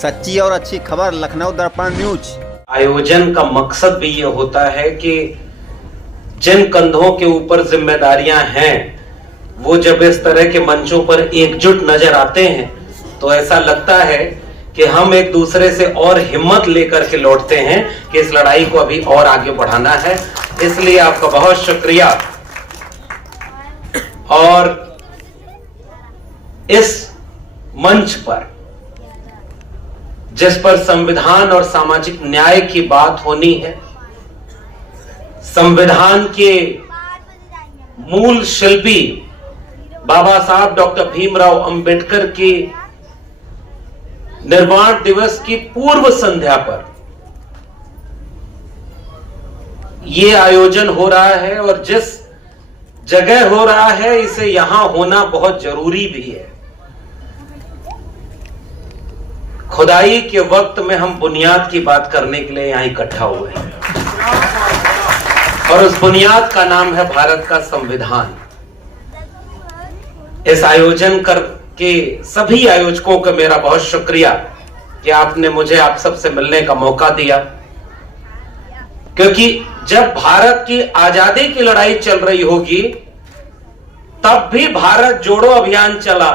सच्ची और अच्छी खबर लखनऊ दर्पण न्यूज। आयोजन का मकसद भी ये होता है कि जिन कंधों के ऊपर जिम्मेदारियां हैं वो जब इस तरह के मंचों पर एकजुट नजर आते हैं तो ऐसा लगता है कि हम एक दूसरे से और हिम्मत लेकर के लौटते हैं कि इस लड़ाई को अभी और आगे बढ़ाना है। इसलिए आपका बहुत शुक्रिया। और इस मंच पर जिस पर संविधान और सामाजिक न्याय की बात होनी है, संविधान के मूल शिल्पी बाबा साहब डॉक्टर भीमराव अंबेडकर के निर्वाण दिवस की पूर्व संध्या पर यह आयोजन हो रहा है और जिस जगह हो रहा है इसे यहां होना बहुत जरूरी भी है। खुदाई के वक्त में हम बुनियाद की बात करने के लिए यहां इकट्ठा हुए हैं और उस बुनियाद का नाम है भारत का संविधान। इस आयोजन करके सभी आयोजकों का मेरा बहुत शुक्रिया कि आपने मुझे आप सबसे मिलने का मौका दिया, क्योंकि जब भारत की आजादी की लड़ाई चल रही होगी तब भी भारत जोड़ो अभियान चला,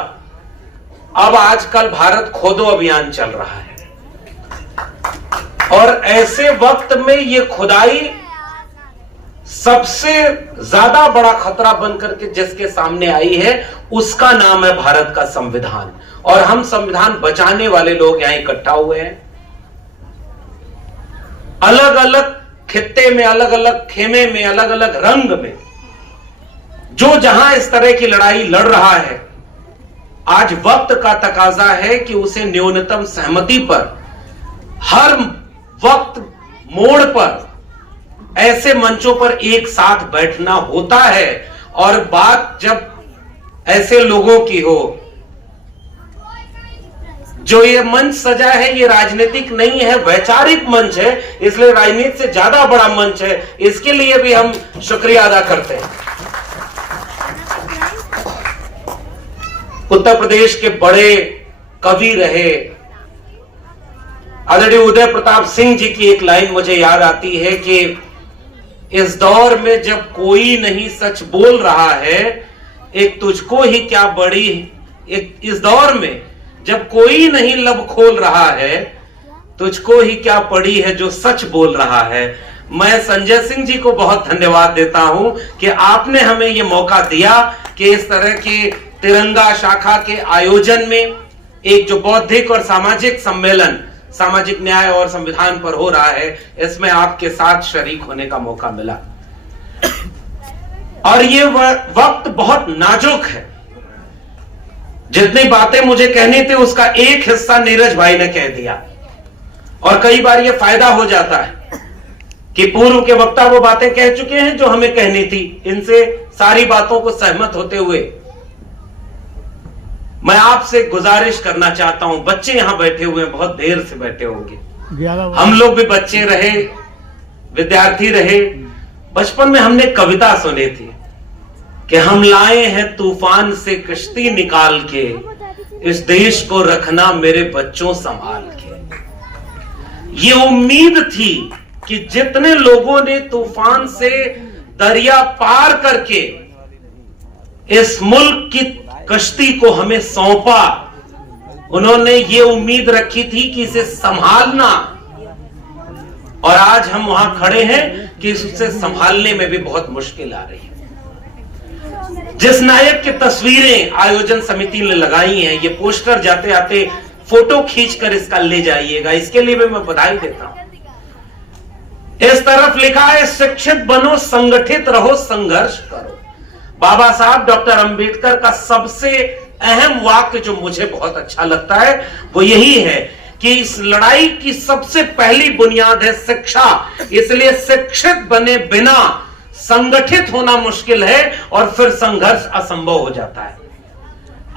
अब आजकल भारत खोदो अभियान चल रहा है। और ऐसे वक्त में ये खुदाई सबसे ज्यादा बड़ा खतरा बनकर के जिसके सामने आई है उसका नाम है भारत का संविधान। और हम संविधान बचाने वाले लोग यहां इकट्ठा हुए हैं। अलग अलग खित्ते में, अलग अलग खेमे में, अलग अलग रंग में जो जहां इस तरह की लड़ाई लड़ रहा है, आज वक्त का तकाजा है कि उसे न्यूनतम सहमति पर हर वक्त मोड़ पर ऐसे मंचों पर एक साथ बैठना होता है। और बात जब ऐसे लोगों की हो, जो ये मंच सजा है ये राजनीतिक नहीं है, वैचारिक मंच है, इसलिए राजनीति से ज्यादा बड़ा मंच है, इसके लिए भी हम शुक्रिया अदा करते हैं। उत्तर प्रदेश के बड़े कवि रहे आदरणीय उदय प्रताप सिंह जी की एक लाइन मुझे याद आती है कि इस दौर में जब कोई नहीं सच बोल रहा है, एक तुझको ही क्या बड़ी, इस दौर में जब कोई नहीं लब खोल रहा है, तुझको ही क्या पड़ी है जो सच बोल रहा है। मैं संजय सिंह जी को बहुत धन्यवाद देता हूं कि आपने हमें यह मौका दिया कि इस तरह के तिरंगा शाखा के आयोजन में एक जो बौद्धिक और सामाजिक सम्मेलन सामाजिक न्याय और संविधान पर हो रहा है, इसमें आपके साथ शरीक होने का मौका मिला। और ये वक्त बहुत नाजुक है। जितनी बातें मुझे कहनी थी उसका एक हिस्सा नीरज भाई ने कह दिया, और कई बार ये फायदा हो जाता है कि पूर्व के वक्ता वो बातें कह चुके हैं जो हमें कहनी थी। इनसे सारी बातों को सहमत होते हुए मैं आपसे गुजारिश करना चाहता हूं, बच्चे यहां बैठे हुए हैं, बहुत देर से बैठे होंगे, हम लोग भी बच्चे रहे, विद्यार्थी रहे। बचपन में हमने कविता सुनी थी कि हम लाए हैं तूफान से कश्ती निकाल के, इस देश को रखना मेरे बच्चों संभाल के। ये उम्मीद थी कि जितने लोगों ने तूफान से दरिया पार करके इस मुल्क की कश्ती को हमें सौंपा, उन्होंने ये उम्मीद रखी थी कि इसे संभालना, और आज हम वहां खड़े हैं कि इसे संभालने में भी बहुत मुश्किल आ रही है। जिस नायक की तस्वीरें आयोजन समिति ने लगाई हैं, ये पोस्टर जाते आते फोटो खींचकर इसका ले जाइएगा, इसके लिए भी मैं बधाई देता हूं। इस तरफ लिखा है शिक्षित बनो, संगठित रहो, संघर्ष करो। बाबा साहब डॉक्टर अंबेडकर का सबसे अहम वाक्य जो मुझे बहुत अच्छा लगता है वो यही है कि इस लड़ाई की सबसे पहली बुनियाद है शिक्षा, इसलिए शिक्षित बने बिना संगठित होना मुश्किल है और फिर संघर्ष असंभव हो जाता है।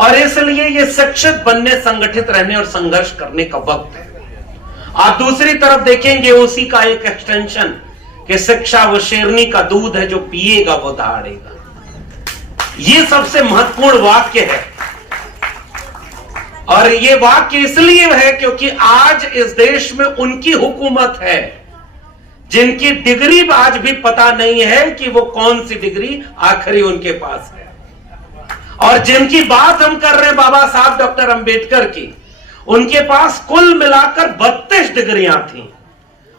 और इसलिए ये शिक्षित बनने, संगठित रहने और संघर्ष करने का वक्त है। आप दूसरी तरफ देखेंगे उसी का एक एक्सटेंशन कि शिक्षा वो शेरनी का दूध है, जो पिएगा वो दहाड़ेगा। ये सबसे महत्वपूर्ण वाक्य है। और ये वाक्य इसलिए है क्योंकि आज इस देश में उनकी हुकूमत है जिनकी डिग्री आज भी पता नहीं है कि वो कौन सी डिग्री आखिरी उनके पास है। और जिनकी बात हम कर रहे हैं बाबा साहब डॉक्टर अंबेडकर की, उनके पास कुल मिलाकर 32 डिग्रियां थी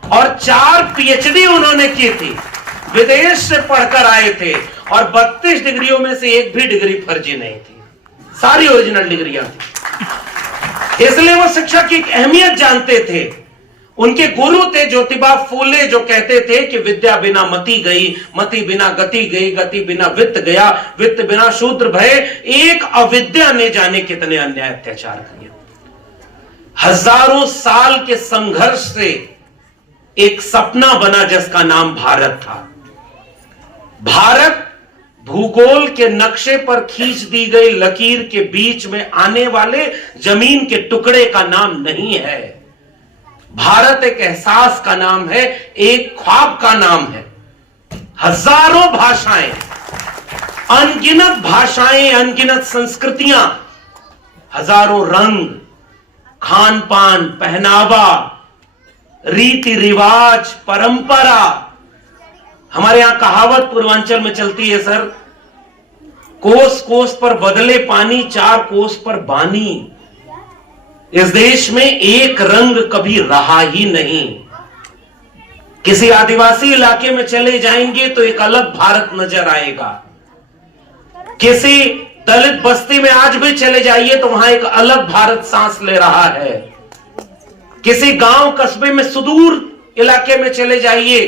और 4 पीएचडी उन्होंने की थी, विदेश से पढ़कर आए थे और 32 डिग्रियों में से एक भी डिग्री फर्जी नहीं थी, सारी ओरिजिनल डिग्रियां थी। इसलिए वो शिक्षा की एक अहमियत जानते थे। उनके गुरु थे ज्योतिबा फूले, जो कहते थे कि विद्या बिना मति गई, मति बिना गति गई, गति बिना वित्त गया, वित्त बिना शूद्र भय, एक अविद्या ने जाने कितने अन्याय अत्याचार किए। हजारों साल के संघर्ष से एक सपना बना जिसका नाम भारत था। भारत भूगोल के नक्शे पर खींच दी गई लकीर के बीच में आने वाले जमीन के टुकड़े का नाम नहीं है। भारत एक एहसास का नाम है, एक ख्वाब का नाम है। हजारों भाषाएं, अनगिनत भाषाएं, अनगिनत संस्कृतियां, हजारों रंग, खान पान, पहनावा, रीति रिवाज, परंपरा। हमारे यहां कहावत पूर्वांचल में चलती है सर, कोस कोस पर बदले पानी, 4 कोस पर बानी। इस देश में एक रंग कभी रहा ही नहीं। किसी आदिवासी इलाके में चले जाएंगे तो एक अलग भारत नजर आएगा। किसी दलित बस्ती में आज भी चले जाइए तो वहां एक अलग भारत सांस ले रहा है। किसी गांव कस्बे में सुदूर इलाके में चले जाइए,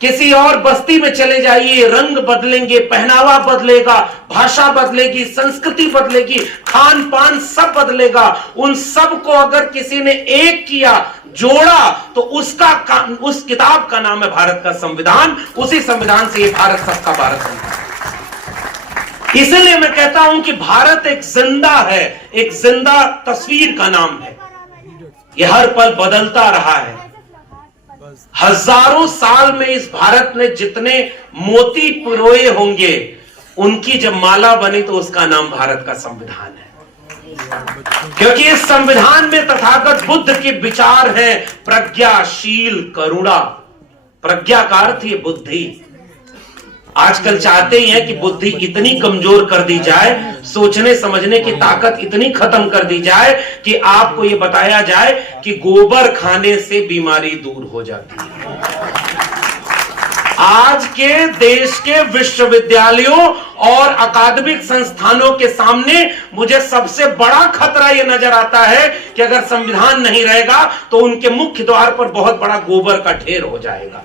किसी और बस्ती में चले जाइए, रंग बदलेंगे, पहनावा बदलेगा, भाषा बदलेगी, संस्कृति बदलेगी, खान पान सब बदलेगा। उन सब को अगर किसी ने एक किया, जोड़ा, तो उस किताब का नाम है भारत का संविधान। उसी संविधान से ये भारत सबका भारत है। इसलिए मैं कहता हूं कि भारत एक जिंदा है, एक जिंदा तस्वीर का नाम है। यह हर पल बदलता रहा है। हजारों साल में इस भारत ने जितने मोती पिरोए होंगे, उनकी जब माला बनी तो उसका नाम भारत का संविधान है। क्योंकि इस संविधान में तथागत बुद्ध के विचार हैं, प्रज्ञाशील करुणा। प्रज्ञा का अर्थ ये बुद्धि। आजकल चाहते ही है कि बुद्धि इतनी कमजोर कर दी जाए, सोचने समझने की ताकत इतनी खत्म कर दी जाए कि आपको यह बताया जाए कि गोबर खाने से बीमारी दूर हो जाती है। आज के देश के विश्वविद्यालयों और अकादमिक संस्थानों के सामने मुझे सबसे बड़ा खतरा यह नजर आता है कि अगर संविधान नहीं रहेगा तो उनके मुख्य द्वार पर बहुत बड़ा गोबर का ढेर हो जाएगा।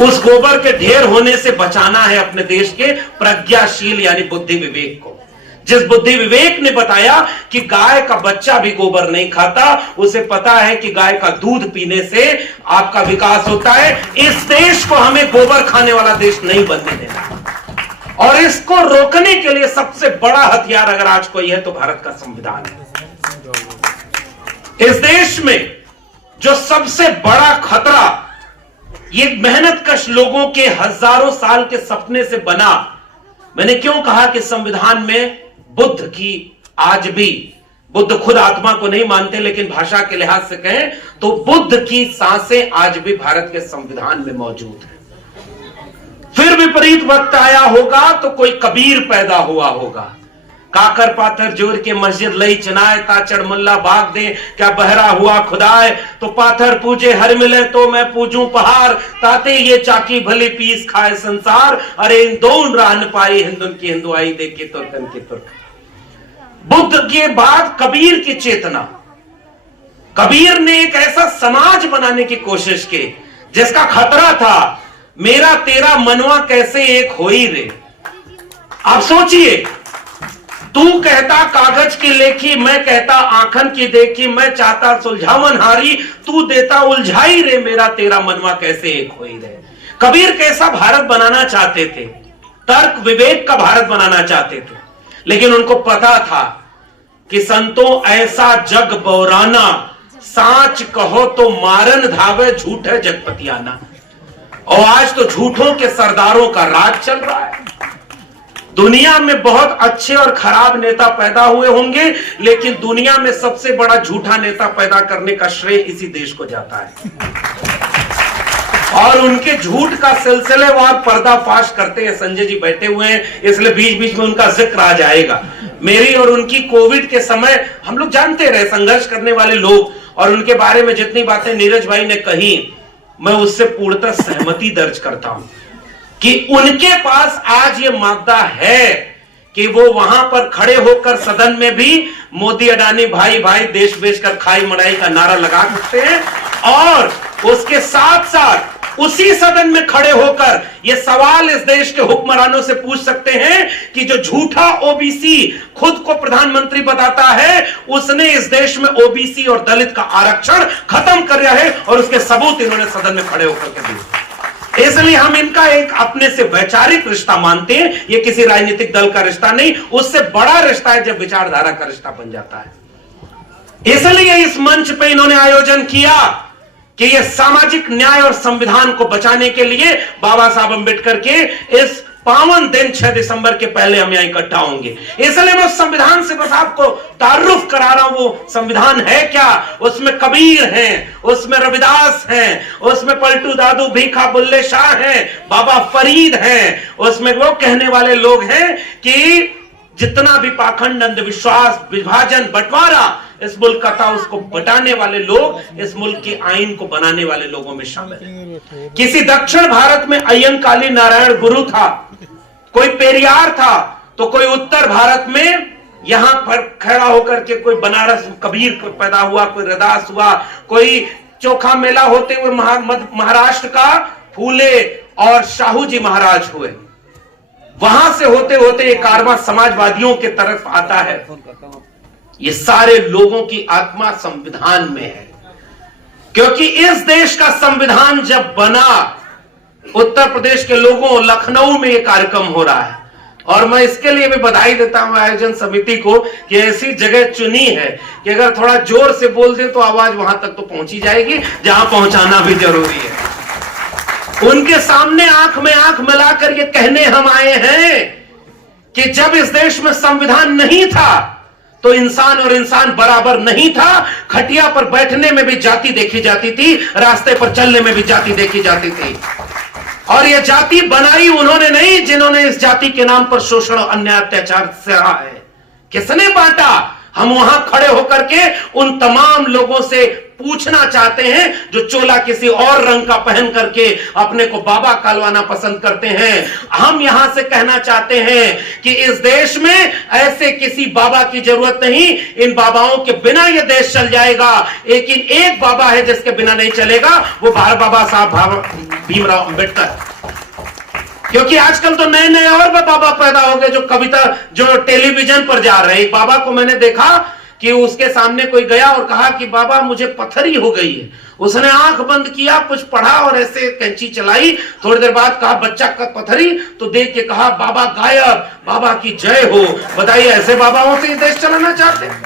उस गोबर के ढेर होने से बचाना है अपने देश के प्रज्ञाशील यानी बुद्धि विवेक को। जिस बुद्धि विवेक ने बताया कि गाय का बच्चा भी गोबर नहीं खाता, उसे पता है कि गाय का दूध पीने से आपका विकास होता है। इस देश को हमें गोबर खाने वाला देश नहीं बनने देना। और इसको रोकने के लिए सबसे बड़ा हथियार अगर आज कोई है तो भारत का संविधान है। इस देश में जो सबसे बड़ा खतरा ये मेहनतकश लोगों के हजारों साल के सपने से बना। मैंने क्यों कहा कि संविधान में बुद्ध की आज भी, बुद्ध खुद आत्मा को नहीं मानते लेकिन भाषा के लिहाज से कहें तो बुद्ध की सांसें आज भी भारत के संविधान में मौजूद है। फिर विपरीत वक्त आया होगा तो कोई कबीर पैदा हुआ होगा। काकर पाथर जोर के मस्जिद लई चनाए, ताचड़ मुल्ला भाग दे क्या बहरा हुआ खुदाए। तो पाथर पूजे हर मिले तो मैं पूजूं पहाड़, ताते ये चाकी भली पीस खाए संसार। अरे इन दोन राह न पाई हिंदुन की हिंदुआई दे के तुर्कन की तुर्क। बुद्ध के बाद कबीर की चेतना। कबीर ने एक ऐसा समाज बनाने की कोशिश की जिसका खतरा था, मेरा तेरा मनवा कैसे एक हो ही रे। आप सोचिए, तू कहता कागज की लेखी, मैं कहता आंखन की देखी, मैं चाहता सुलझावन हारी, तू देता उलझाई रे, मेरा तेरा मनवा कैसे एक होई रे। कबीर कैसा भारत बनाना चाहते थे? तर्क विवेक का भारत बनाना चाहते थे, लेकिन उनको पता था कि संतों ऐसा जग बौराना, साच कहो तो मारन धावे, झूठ है जगपतियाना। और आज तो झूठों के सरदारों का राज चल रहा है। दुनिया में बहुत अच्छे और खराब नेता पैदा हुए होंगे, लेकिन दुनिया में सबसे बड़ा झूठा नेता पैदा करने का श्रेय इसी देश को जाता है। और उनके झूठ का सिलसिलेवार पर्दाफाश करते हैं। संजय जी बैठे हुए हैं, इसलिए बीच बीच में उनका जिक्र आ जाएगा। मेरी और उनकी कोविड के समय हम लोग जानते रहे, संघर्ष करने वाले लोग, और उनके बारे में जितनी बातें नीरज भाई ने कही, मैं उससे पूर्णतः सहमति दर्ज करता हूं कि उनके पास आज ये मादा है कि वो वहां पर खड़े होकर सदन में भी मोदी अडानी भाई भाई देश बेचकर खाई मड़ाई का नारा लगा सकते हैं, और उसके साथ साथ उसी सदन में खड़े होकर ये सवाल इस देश के हुक्मरानों से पूछ सकते हैं कि जो झूठा ओबीसी खुद को प्रधानमंत्री बताता है, उसने इस देश में ओबीसी और दलित का आरक्षण खत्म कर दिया है, और उसके सबूत इन्होंने सदन में खड़े होकर के दिए। इसलिए हम इनका एक अपने से वैचारिक रिश्ता मानते हैं। ये किसी राजनीतिक दल का रिश्ता नहीं, उससे बड़ा रिश्ता है जब विचारधारा का रिश्ता बन जाता है। इसलिए इस मंच पे इन्होंने आयोजन किया कि ये सामाजिक न्याय और संविधान को बचाने के लिए बाबा साहब अंबेडकर के इस पावन दिन 6 दिसंबर के पहले हम यहां इकट्ठा होंगे। इसलिए मैं उस संविधान से बस आपको तारुफ करा रहा हूं। वो संविधान है क्या? उसमें कबीर हैं, उसमें रविदास हैं, उसमें पलटू दादू भीखा बुल्ले शाह हैं, बाबा फरीद हैं, उसमें वो कहने वाले लोग हैं कि जितना भी पाखंड, अंधविश्वास, विभाजन, बंटवारा इस मुल्क का था, उसको बटाने वाले लोग इस मुल्क के आईन को बनाने वाले लोगों में शामिल हैं। किसी दक्षिण भारत में अय्यंकाली नारायण गुरु था, कोई पेरियार था, तो कोई उत्तर भारत में यहां पर खड़ा होकर के कोई बनारस कबीर पैदा हुआ, कोई रविदास हुआ, कोई चोखा मेला होते हुए महाराष्ट्र का फूले और शाहू जी महाराज हुए। वहां से होते होते ये कारवां समाजवादियों के तरफ आता है। ये सारे लोगों की आत्मा संविधान में है, क्योंकि इस देश का संविधान जब बना, उत्तर प्रदेश के लोगों, लखनऊ में ये कार्यक्रम हो रहा है, और मैं इसके लिए भी बधाई देता हूं आयोजन समिति को कि ऐसी जगह चुनी है कि अगर थोड़ा जोर से बोल दे तो आवाज वहां तक तो पहुंची जाएगी जहां पहुंचाना भी जरूरी है। उनके सामने आंख में आंख मिलाकर ये कहने हम आए हैं कि जब इस देश में संविधान नहीं था तो इंसान और इंसान बराबर नहीं था। खटिया पर बैठने में भी जाति देखी जाती थी, रास्ते पर चलने में भी जाति देखी जाती थी, और यह जाति बनाई उन्होंने नहीं जिन्होंने इस जाति के नाम पर शोषण और अन्याय अत्याचार सहा है। किसने बांटा? हम वहां खड़े होकर के उन तमाम लोगों से पूछना चाहते हैं जो चोला किसी और रंग का पहन करके अपने को बाबा कहलवाना पसंद करते हैं। हम यहां से कहना चाहते हैं कि इस देश में ऐसे किसी बाबा की जरूरत नहीं। इन बाबाओं के बिना यह देश चल जाएगा, लेकिन एक बाबा है जिसके बिना नहीं चलेगा, वो बाबा साहब भीमराव अंबेडकर। क्योंकि आजकल तो नए नए और बाबा पैदा हो गए जो कविता, जो टेलीविजन पर जा रहे हैं। एक बाबा को मैंने देखा कि उसके सामने कोई गया और कहा कि बाबा मुझे पथरी हो गई है। उसने आंख बंद किया, कुछ पढ़ा और ऐसे कैंची चलाई। थोड़ी देर बाद कहा बच्चा का पथरी, तो देख के कहा बाबा गायब, बाबा की जय हो। बताइए ऐसे बाबाओं से देश चलाना चाहते हैं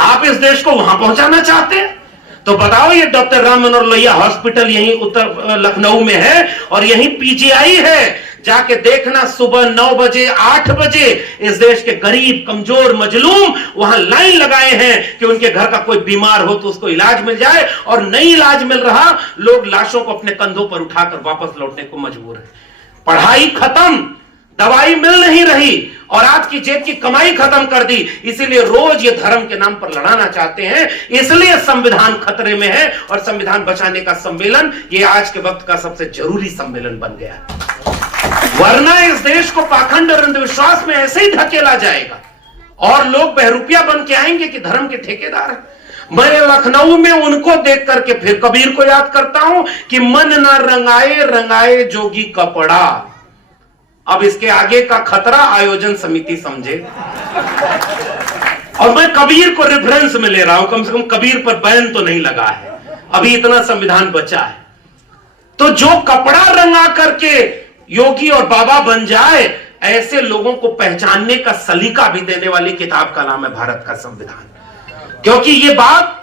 आप? इस देश को वहां पहुंचाना चाहते हैं? तो बताओ, ये डॉक्टर राम मनोहर लोहिया हॉस्पिटल यहीं उत्तर लखनऊ में है, और यहीं पीजीआई है। जाके देखना, सुबह 9 बजे 8 बजे इस देश के गरीब, कमजोर, मजलूम वहां लाइन लगाए हैं कि उनके घर का कोई बीमार हो तो उसको इलाज मिल जाए, और नहीं इलाज मिल रहा, लोग लाशों को अपने कंधों पर उठाकर वापस लौटने को मजबूर है। पढ़ाई खत्म, दवाई मिल नहीं रही, और आज की जेब की कमाई खत्म कर दी। इसीलिए रोज ये धर्म के नाम पर लड़ाना चाहते हैं। इसलिए संविधान खतरे में है, और संविधान बचाने का सम्मेलन ये आज के वक्त का सबसे जरूरी सम्मेलन बन गया है। वरना इस देश को पाखंड और अंधविश्वास में ऐसे ही धकेला जाएगा, और लोग बहरूपिया बन के आएंगे कि धर्म के ठेकेदार हैं। मैं लखनऊ में उनको देख करके फिर कबीर को याद करता हूं कि मन ना रंगाए रंगाए जोगी कपड़ा। अब इसके आगे का खतरा आयोजन समिति समझे, और मैं कबीर को रेफरेंस में ले रहा हूं, कम से कम कबीर पर बैन तो नहीं लगा है, अभी इतना संविधान बचा है। तो जो कपड़ा रंगा करके योगी और बाबा बन जाए, ऐसे लोगों को पहचानने का सलीका भी देने वाली किताब का नाम है भारत का संविधान। क्योंकि ये बात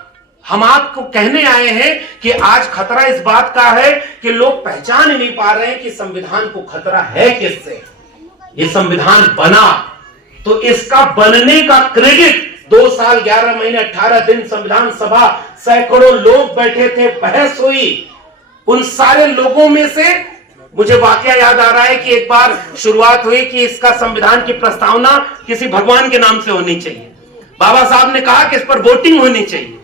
हम आपको कहने आए हैं कि आज खतरा इस बात का है कि लोग पहचान नहीं पा रहे हैं कि संविधान को खतरा है किससे। ये संविधान बना तो इसका बनने का क्रेडिट 2 साल 11 महीने 18 दिन संविधान सभा, सैकड़ों लोग बैठे थे, बहस हुई। उन सारे लोगों में से मुझे वाकया याद आ रहा है कि एक बार शुरुआत हुई कि इसका संविधान की प्रस्तावना किसी भगवान के नाम से होनी चाहिए। बाबा साहब ने कहा कि इस पर वोटिंग होनी चाहिए।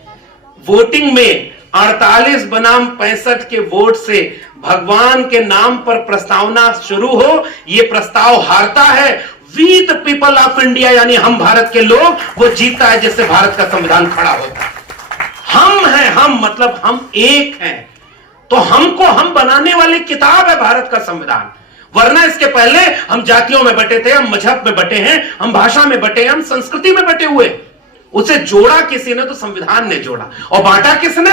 वोटिंग में 48 बनाम 65 के वोट से भगवान के नाम पर प्रस्तावना शुरू हो, यह प्रस्ताव हारता है। We the people of India, यानी हम भारत के लोग, वो जीतता है जिससे भारत का संविधान खड़ा होता है। हम हैं, हम मतलब हम एक हैं। तो हमको हम बनाने वाली किताब है भारत का संविधान। वरना इसके पहले हम जातियों में बटे थे, हम मजहब में बटे हैं, हम भाषा में बटे हैं, हम संस्कृति में बटे हुए। उसे जोड़ा किसी ने तो संविधान ने जोड़ा, और बांटा किसने?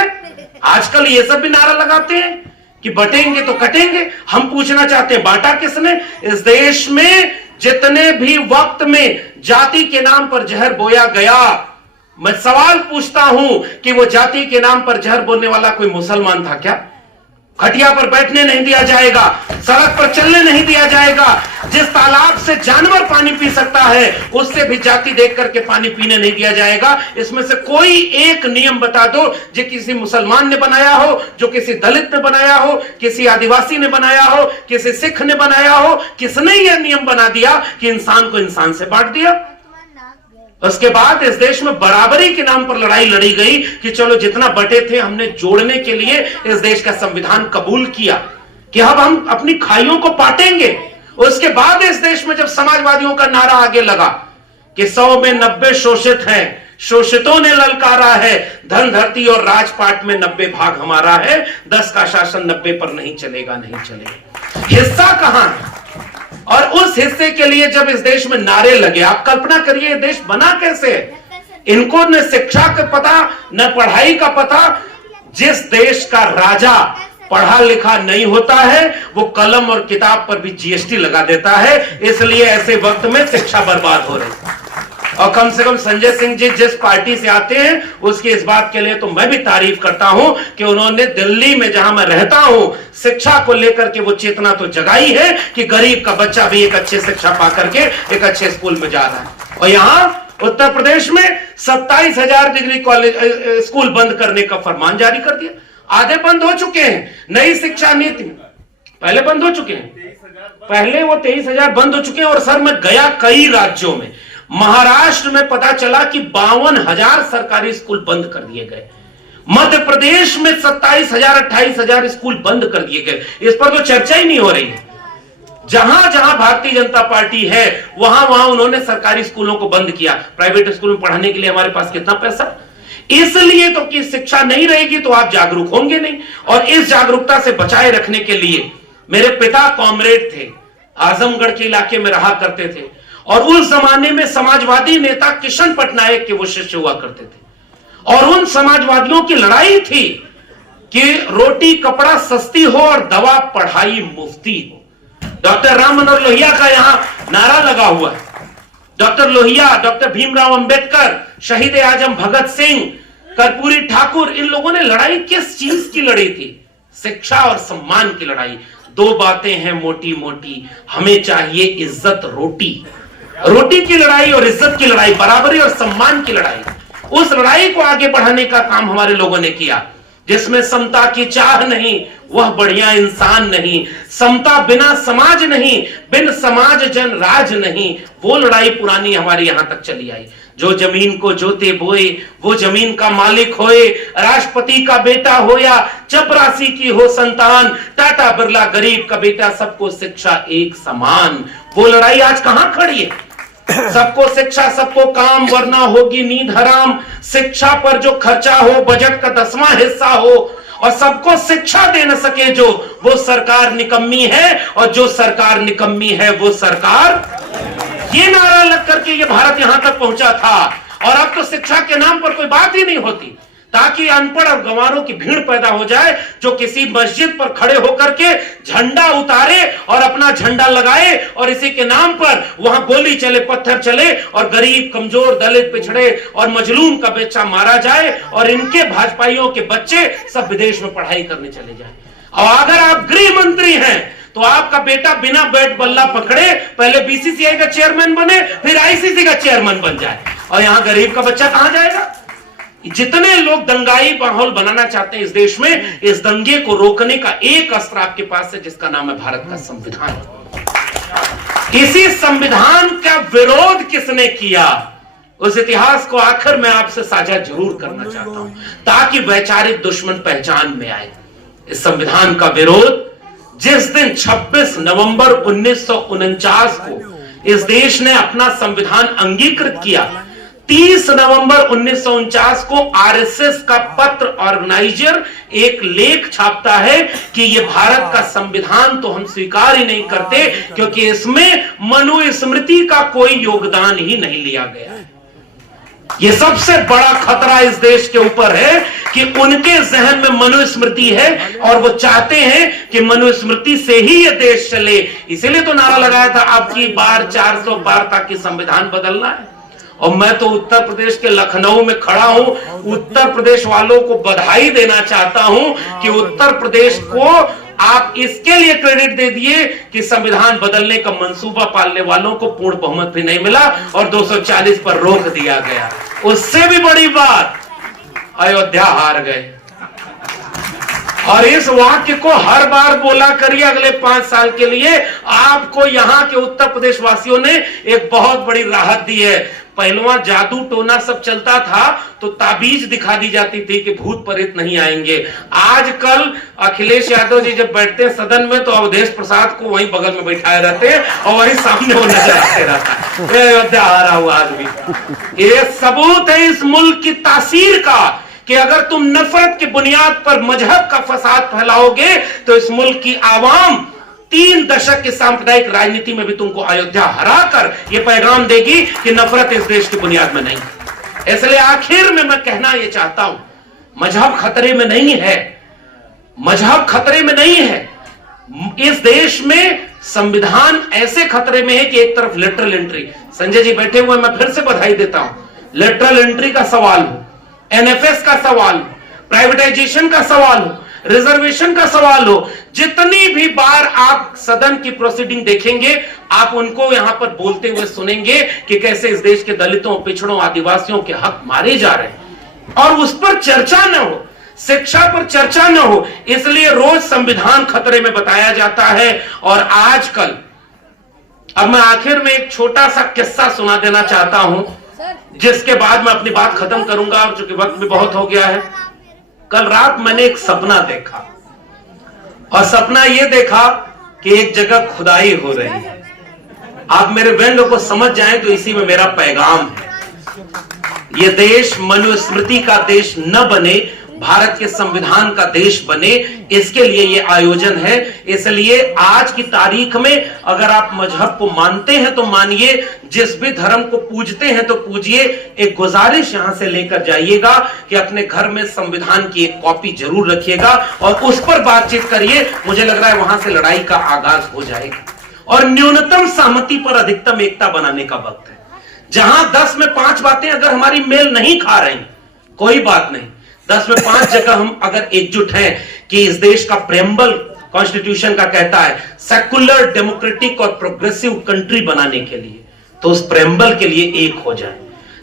आजकल ये सब भी नारा लगाते हैं कि बटेंगे तो कटेंगे। हम पूछना चाहते हैं बांटा किसने? इस देश में जितने भी वक्त में जाति के नाम पर जहर बोया गया, मैं सवाल पूछता हूं कि वो जाति के नाम पर जहर बोलने वाला कोई मुसलमान था क्या? खटिया पर बैठने नहीं दिया जाएगा, सड़क पर चलने नहीं दिया जाएगा। जिस तालाब से जानवर पानी पी सकता है उससे भी जाति देख करके पानी पीने नहीं दिया जाएगा। इसमें से कोई एक नियम बता दो जो किसी मुसलमान ने बनाया हो, जो किसी दलित ने बनाया हो, किसी आदिवासी ने बनाया हो, किसी सिख ने बनाया हो। किसने यह नियम बना दिया कि इंसान को इंसान से बांट दिया? उसके बाद इस देश में बराबरी के नाम पर लड़ाई लड़ी गई कि चलो जितना बटे थे हमने जोड़ने के लिए इस देश का संविधान कबूल किया कि अब हम अपनी खाइयों को बांटेंगे। उसके बाद इस देश में जब समाजवादियों का नारा आगे लगा कि 100 में 90 शोषित हैं, शोषितों ने ललकारा है, धन धरती और राजपाट में 90 भाग हमारा है, 10 का शासन 90 पर नहीं चलेगा, नहीं चलेगा। हिस्सा कहां है? और उस हिस्से के लिए जब इस देश में नारे लगे, आप कल्पना करिए देश बना कैसे? इनको न शिक्षा का पता, न पढ़ाई का पता। जिस देश का राजा पढ़ा लिखा नहीं होता है वो कलम और किताब पर भी जीएसटी लगा देता है। इसलिए ऐसे वक्त में शिक्षा बर्बाद हो रही है। और कम से कम संजय सिंह जी जिस पार्टी से आते हैं उसकी इस बात के लिए तो मैं भी तारीफ करता हूं कि उन्होंने दिल्ली में जहां मैं रहता हूं शिक्षा को लेकर के वो चेतना तो जगाई है कि गरीब का बच्चा भी एक अच्छे शिक्षा पा करके एक अच्छे स्कूल में जा रहा है। और यहां उत्तर प्रदेश में 27,000 डिग्री कॉलेज स्कूल बंद करने का फरमान जारी कर दिया। आधे बंद हो चुके हैं। नई शिक्षा नीति पहले बंद हो चुके हैं, पहले वो 23,000 बंद हो चुके हैं। और सर मैं गया कई राज्यों में, महाराष्ट्र में पता चला कि 52,000 सरकारी स्कूल बंद कर दिए गए। मध्य प्रदेश में 27,000 28,000 स्कूल बंद कर दिए गए। इस पर तो चर्चा ही नहीं हो रही है। जहां जहां भारतीय जनता पार्टी है वहां वहां उन्होंने सरकारी स्कूलों को बंद किया। प्राइवेट स्कूल में पढ़ाने के लिए हमारे पास कितना पैसा? इसलिए तो कि शिक्षा नहीं रहेगी तो आप जागरूक होंगे नहीं। और इस जागरूकता से बचाए रखने के लिए मेरे पिता कॉमरेड थे, आजमगढ़ के इलाके में रहा करते थे। और उस जमाने में समाजवादी नेता किशन पटनायक के वो शिष्य हुआ करते थे। और उन समाजवादियों की लड़ाई थी कि रोटी कपड़ा सस्ती हो और दवा पढ़ाई मुफ्ती हो। डॉक्टर राम मनोहर लोहिया का यहां नारा लगा हुआ है। डॉक्टर लोहिया, डॉक्टर भीमराव अंबेडकर, शहीद आजम भगत सिंह, कर्पूरी ठाकुर, इन लोगों ने लड़ाई किस चीज की लड़ी थी? शिक्षा और सम्मान की लड़ाई। दो बातें हैं मोटी मोटी, हमें चाहिए इज्जत रोटी। रोटी की लड़ाई और इज्जत की लड़ाई, बराबरी और सम्मान की लड़ाई, उस लड़ाई को आगे बढ़ाने का काम हमारे लोगों ने किया। जिसमें समता की चाह नहीं वह बढ़िया इंसान नहीं, समता बिना समाज नहीं, बिन समाज जन राज नहीं, वो लड़ाई पुरानी हमारे यहां तक चली आई। जो जमीन को जोते बोए वो जमीन का मालिक होए, राष्ट्रपति का बेटा हो या चपरासी की हो संतान, टाटा बिरला गरीब का बेटा, सबको शिक्षा एक समान। वो लड़ाई आज कहां खड़ी है? सबको शिक्षा सबको काम वरना होगी नींद हराम। शिक्षा पर जो खर्चा हो बजट का 10वां हिस्सा हो और सबको शिक्षा दे न सके जो, वो सरकार निकम्मी है। और जो सरकार निकम्मी है वो सरकार, ये नारा लग करके ये भारत यहां तक पहुंचा था। और अब तो शिक्षा के नाम पर कोई बात ही नहीं होती, ताकि अनपढ़ और गंवारों की भीड़ पैदा हो जाए जो किसी मस्जिद पर खड़े होकर के झंडा उतारे और अपना झंडा लगाए और इसी के नाम पर वहां गोली चले, पत्थर चले और गरीब कमजोर दलित पिछड़े और मजलूम का बच्चा मारा जाए और इनके भाजपाइयों के बच्चे सब विदेश में पढ़ाई करने चले जाए। और अगर आप गृह मंत्री हैं तो आपका बेटा बिना बैट बल्ला पकड़े पहले बीसीसीआई का चेयरमैन बने, फिर आईसीसी का चेयरमैन बन जाए, और यहां गरीब का बच्चा कहां जाएगा? जितने लोग दंगाई माहौल बनाना चाहते हैं इस देश में, इस दंगे को रोकने का एक अस्त्र आपके पास है, जिसका नाम है भारत का संविधान। इसी संविधान का विरोध किसने किया, उस इतिहास को आखिर में आपसे साझा जरूर करना चाहता हूं, ताकि वैचारिक दुश्मन पहचान में आए। इस संविधान का विरोध जिस दिन 26 नवंबर 1949 को इस देश ने अपना संविधान अंगीकृत किया, 30 नवंबर 1949 को आरएसएस का पत्र ऑर्गेनाइजर एक लेख छापता है कि यह भारत का संविधान तो हम स्वीकार ही नहीं करते, क्योंकि इसमें मनुस्मृति का कोई योगदान ही नहीं लिया गया है। यह सबसे बड़ा खतरा इस देश के ऊपर है कि उनके जहन में मनुस्मृति है और वो चाहते हैं कि मनुस्मृति से ही यह देश चले। इसीलिए तो नारा लगाया था, अब की बार 400 बार ताकि संविधान बदलना है। और मैं तो उत्तर प्रदेश के लखनऊ में खड़ा हूं, उत्तर प्रदेश वालों को बधाई देना चाहता हूं कि उत्तर प्रदेश को आप इसके लिए क्रेडिट दे दिए कि संविधान बदलने का मंसूबा पालने वालों को पूर्ण बहुमत भी नहीं मिला और 240 पर रोक दिया गया। उससे भी बड़ी बात, अयोध्या हार गए। और इस वाक्य को हर बार बोला करिए अगले 5 साल के लिए। आपको यहां के उत्तर प्रदेश वासियों ने एक बहुत बड़ी राहत दी है। पहलवा जादू टोना सब चलता था तो ताबीज दिखा दी जाती थी कि भूत प्रेत नहीं आएंगे। आजकल अखिलेश यादव जी जब बैठते हैं सदन में तो अवधेश प्रसाद को वहीं बगल में बैठाए रहते हैं और वहीं सामने वो नजर आते रहता है। अयोध्या हारा हुआ आदमी। ये सबूत है इस मुल्क की तासीर का कि अगर तुम नफरत की बुनियाद पर मजहब का फसाद फैलाओगे तो इस मुल्क की आवाम 3 दशक की सांप्रदायिक राजनीति में भी तुमको अयोध्या हराकर यह पैगाम देगी कि नफरत इस देश की बुनियाद में नहीं। इसलिए आखिर में मैं कहना यह चाहता हूं, मजहब खतरे में नहीं है, मजहब खतरे में नहीं है। इस देश में संविधान ऐसे खतरे में है कि एक तरफ लेटरल एंट्री, संजय जी बैठे हुए, मैं फिर से बधाई देता हूं, लेटरल एंट्री का सवाल हो, एनएफएस का सवाल हो, प्राइवेटाइजेशन का सवाल हो, रिजर्वेशन का सवाल हो, जितनी भी बार आप सदन की प्रोसीडिंग देखेंगे आप उनको यहां पर बोलते हुए सुनेंगे कि कैसे इस देश के दलितों, पिछड़ों, आदिवासियों के हक मारे जा रहे हैं और उस पर चर्चा न हो, शिक्षा पर चर्चा न हो। इसलिए रोज संविधान खतरे में बताया जाता है। और आजकल अब मैं आखिर में एक छोटा सा किस्सा सुना देना चाहता हूं, जिसके बाद मैं अपनी बात खत्म करूंगा और चूंकि वक्त भी बहुत हो गया है। कल रात मैंने एक सपना देखा और सपना यह देखा कि एक जगह खुदाई हो रही है। आप मेरे व्यंग को समझ जाएं तो इसी में मेरा पैगाम है। यह देश मनुस्मृति का देश न बने, भारत के संविधान का देश बने, इसके लिए यह आयोजन है। इसलिए आज की तारीख में अगर आप मजहब को मानते हैं तो मानिए, जिस भी धर्म को पूजते हैं तो पूजिए। एक गुजारिश यहां से लेकर जाइएगा कि अपने घर में संविधान की एक कॉपी जरूर रखिएगा और उस पर बातचीत करिए। मुझे लग रहा है वहां से लड़ाई का आगाज हो जाएगा और न्यूनतम सहमति पर अधिकतम एकता बनाने का वक्त है। जहां 10 में 5 बातें अगर हमारी मेल नहीं खा रही, कोई बात नहीं, 10 में 5 जगह हम अगर एकजुट हैं कि इस देश का प्रेम्बल कॉन्स्टिट्यूशन का कहता है सेकुलर, डेमोक्रेटिक और प्रोग्रेसिव कंट्री बनाने के लिए, तो उस प्रेम्बल के लिए एक हो जाए,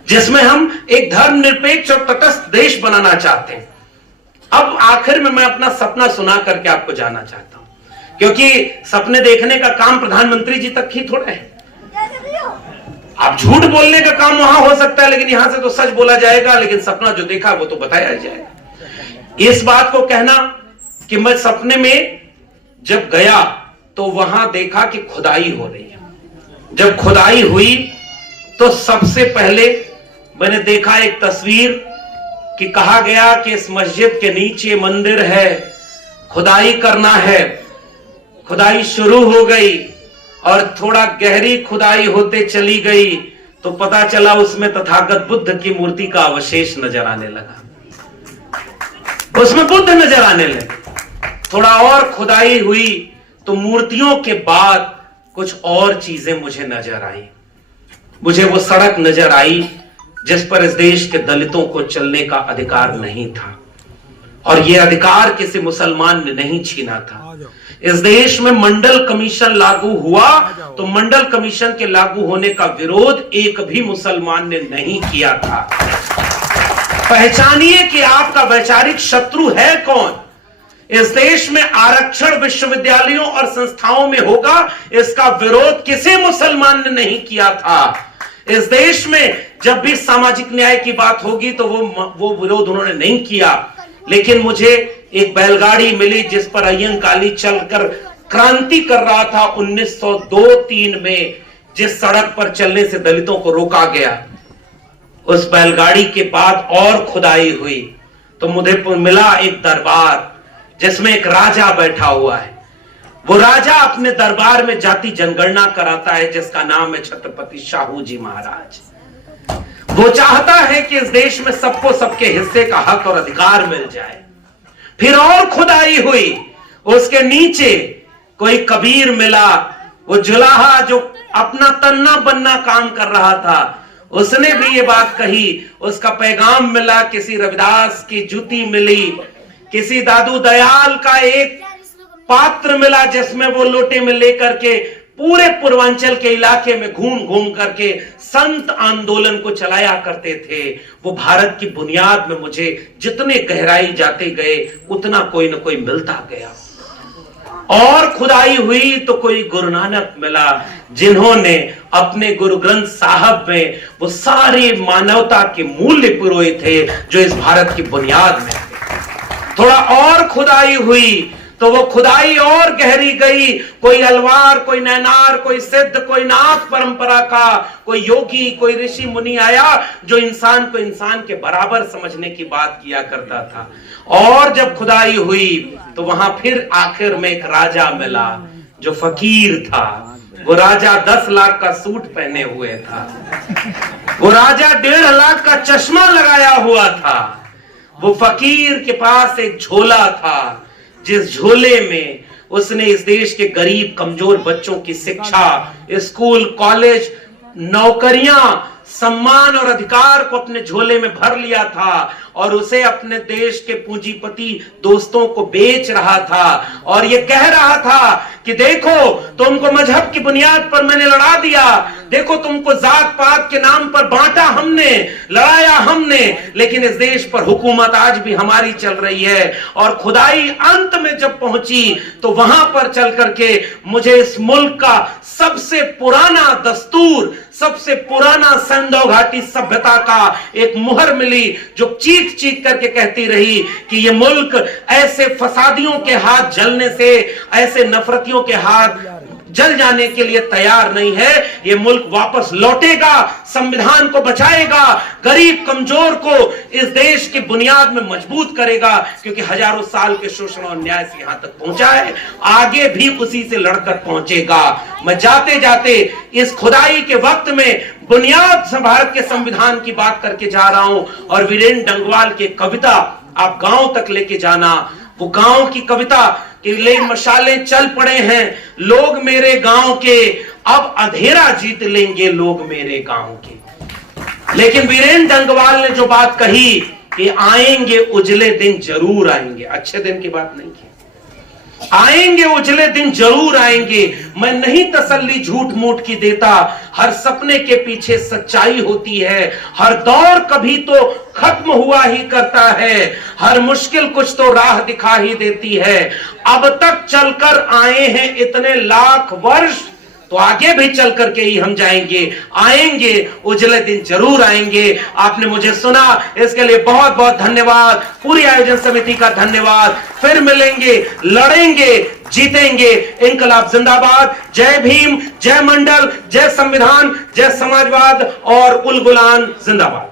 जिसमें हम एक धर्मनिरपेक्ष और तटस्थ देश बनाना चाहते हैं। अब आखिर में मैं अपना सपना सुना करके आपको जाना चाहता हूं, क्योंकि सपने देखने का काम प्रधानमंत्री जी तक ही थोड़ा है। आप झूठ बोलने का काम वहां हो सकता है, लेकिन यहां से तो सच बोला जाएगा, लेकिन सपना जो देखा वो तो बताया जाएगा। इस बात को कहना कि मैं सपने में जब गया तो वहां देखा कि खुदाई हो रही है। जब खुदाई हुई तो सबसे पहले मैंने देखा एक तस्वीर कि कहा गया कि इस मस्जिद के नीचे मंदिर है, खुदाई करना है। खुदाई शुरू हो गई और थोड़ा गहरी खुदाई होते चली गई तो पता चला उसमें तथागत बुद्ध की मूर्ति का अवशेष नजर आने लगा, उसमें बुद्ध नजर आने लगे। थोड़ा और खुदाई हुई तो मूर्तियों के बाद कुछ और चीजें मुझे नजर आई। मुझे वो सड़क नजर आई जिस पर इस देश के दलितों को चलने का अधिकार नहीं था, और यह अधिकार किसी मुसलमान ने नहीं छीना था। इस देश में मंडल कमीशन लागू हुआ तो मंडल कमीशन के लागू होने का विरोध एक भी मुसलमान ने नहीं किया था। पहचानिए कि आपका वैचारिक शत्रु है कौन। इस देश में आरक्षण विश्वविद्यालयों और संस्थाओं में होगा, इसका विरोध किसी मुसलमान ने नहीं किया था। इस देश में जब भी सामाजिक न्याय की बात होगी तो वो विरोध उन्होंने नहीं किया। लेकिन मुझे एक बैलगाड़ी मिली जिस पर अय्यंकाली चलकर क्रांति कर रहा था 1902-3 में, जिस सड़क पर चलने से दलितों को रोका गया। उस बैलगाड़ी के बाद और खुदाई हुई तो मुझे मिला एक दरबार जिसमें एक राजा बैठा हुआ है। वो राजा अपने दरबार में जाति जनगणना कराता है जिसका नाम है छत्रपति शाहू जी महाराज। वो चाहता है कि इस देश में सबको सबके हिस्से का हक और अधिकार मिल जाए। फिर और खुदाई हुई, उसके नीचे कोई कबीर मिला, वो जुलाहा जो अपना तन्ना बन्ना काम कर रहा था, उसने भी ये बात कही। उसका पैगाम मिला, किसी रविदास की जूती मिली, किसी दादू दयाल का एक पात्र मिला जिसमें वो लोटे में लेकर के पूरे पूर्वांचल के इलाके में घूम घूम करके संत आंदोलन को चलाया करते थे। वो भारत की बुनियाद में मुझे जितने गहराई जाते गए उतना कोई ना कोई मिलता गया। और खुदाई हुई तो कोई गुरु नानक मिला जिन्होंने अपने गुरु ग्रंथ साहब में वो सारी मानवता के मूल्य पिरोए थे जो इस भारत की बुनियाद में थे। थोड़ा और खुदाई हुई तो वो खुदाई और गहरी गई। कोई अलवार, कोई नैनार, कोई सिद्ध, कोई नाथ परंपरा का कोई योगी, कोई ऋषि मुनि आया जो इंसान को इंसान के बराबर समझने की बात किया करता था। और जब खुदाई हुई तो वहां फिर आखिर में एक राजा मिला जो फकीर था। वो राजा 10 लाख का सूट पहने हुए था। वो राजा 1.5 लाख का चश्मा लगाया हुआ था। वो फकीर के पास एक झोला था जिस झोले में उसने इस देश के गरीब कमजोर बच्चों की शिक्षा, स्कूल, कॉलेज, नौकरियां, सम्मान और अधिकार को अपने झोले में भर लिया था और उसे अपने देश के पूंजीपति दोस्तों को बेच रहा था और ये कह रहा था कि देखो तुमको मजहब की बुनियाद पर मैंने लड़ा दिया, देखो तुमको जात पात के नाम पर बांटा हमने, लड़ाया हमने, लेकिन इस देश पर हुकूमत आज भी हमारी चल रही है। और खुदाई अंत में जब पहुंची तो वहां पर चल करके मुझे इस मुल्क का सबसे पुराना दस्तूर, सबसे पुराना सिंधु घाटी सभ्यता का एक मुहर मिली जो चीख चीख करके कहती रही कि ये मुल्क ऐसे फसादियों के हाथ जलने से, ऐसे नफरतियों के हाथ जल जाने के लिए तैयार नहीं है। ये मुल्क वापस लौटेगा, संविधान को बचाएगा, गरीब कमजोर को इस देश की बुनियाद में मजबूत करेगा, क्योंकि हजारों साल के शोषण और न्याय से यहां तक पहुंचा है, आगे भी उसी से लड़कर पहुंचेगा। मैं जाते जाते इस खुदाई के वक्त में बुनियाद से भारत के संविधान की बात करके जा रहा हूं और वीरेंद्र डंगवाल की कविता आप गांव तक लेके जाना। वो गांव की कविता कि ले मशाले चल पड़े हैं लोग मेरे गांव के, अब अंधेरा जीत लेंगे लोग मेरे गांव के। लेकिन वीरेंद्र डंगवाल ने जो बात कही कि आएंगे उजले दिन, जरूर आएंगे, अच्छे दिन की बात नहीं की, आएंगे उजले दिन जरूर आएंगे। मैं नहीं तसल्ली झूठ मूठ की देता, हर सपने के पीछे सच्चाई होती है, हर दौर कभी तो खत्म हुआ ही करता है, हर मुश्किल कुछ तो राह दिखा ही देती है। अब तक चलकर आए हैं इतने लाख वर्ष, तो आगे भी चल करके ही हम जाएंगे, आएंगे उजले दिन जरूर आएंगे। आपने मुझे सुना, इसके लिए बहुत बहुत धन्यवाद। पूरी आयोजन समिति का धन्यवाद। फिर मिलेंगे, लड़ेंगे, जीतेंगे। इनकलाब जिंदाबाद। जय भीम, जय मंडल, जय संविधान, जय समाजवाद और उल गुलान जिंदाबाद।